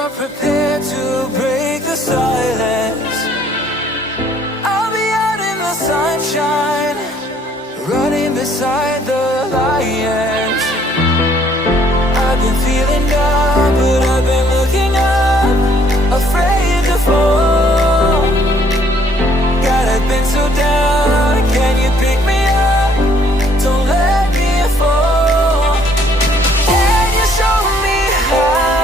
you're prepared to break the silence, I'll be out in the sunshine, running beside the lions. I've been feeling down, but I've been looking up, afraid to fall. God, I've been so down, can you pick me up? Don't let me fall. Can you show me how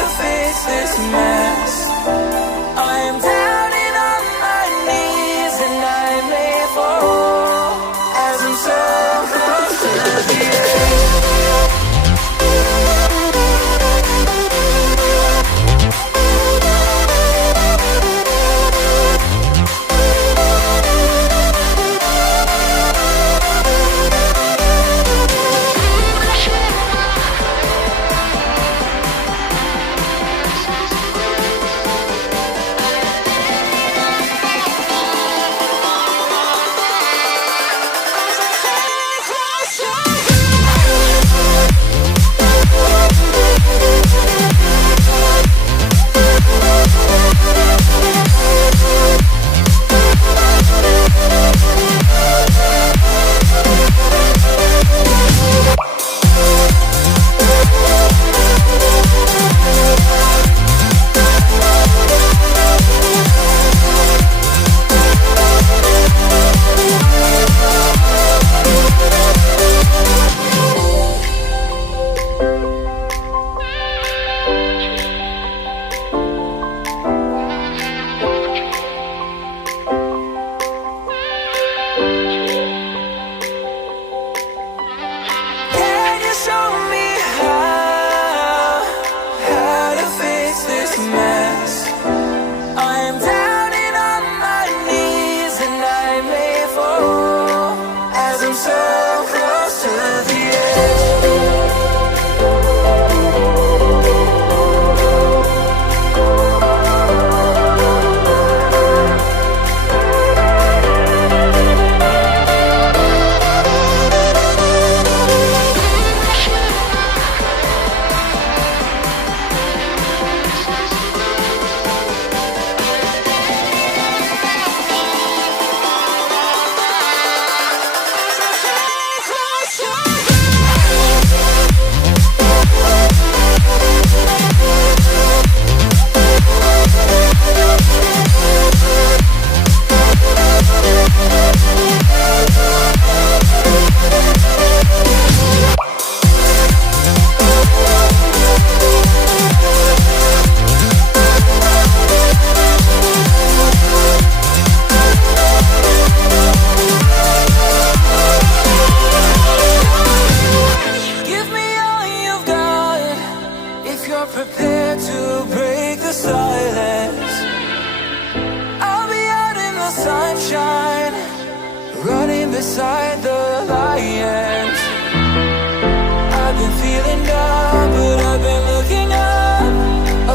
to fix this mess? I am down and on my knees, and I may fall as I'm so close to the edge. Beside the lions, I've been feeling down, but I've been looking up,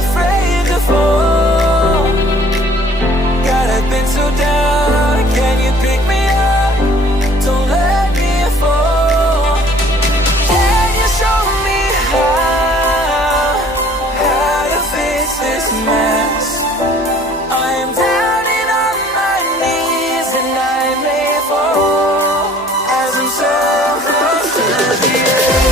afraid to fall. God, I've been so down, can you pick me up? Don't let me fall. Can you show me how to fix this mess? I am down and on my knees, and I may fall as I'm so close to the edge.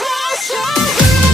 Close.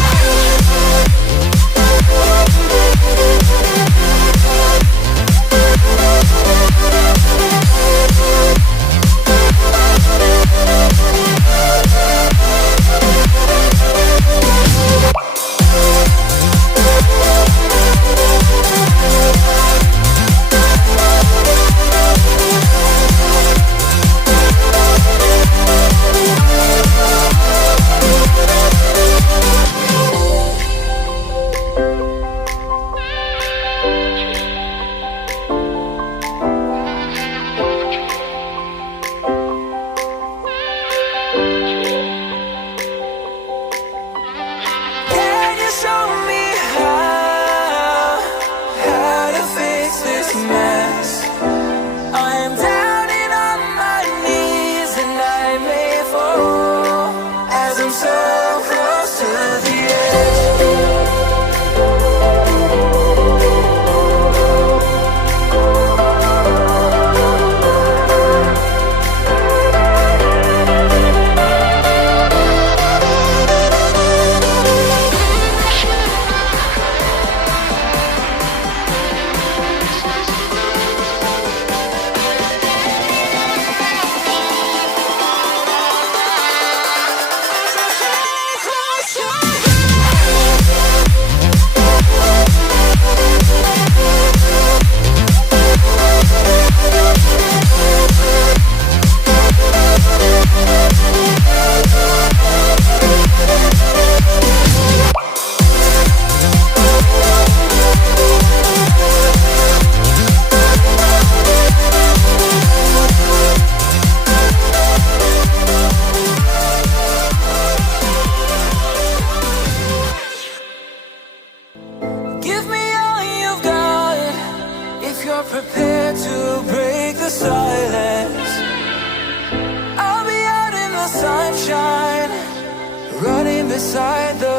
beside the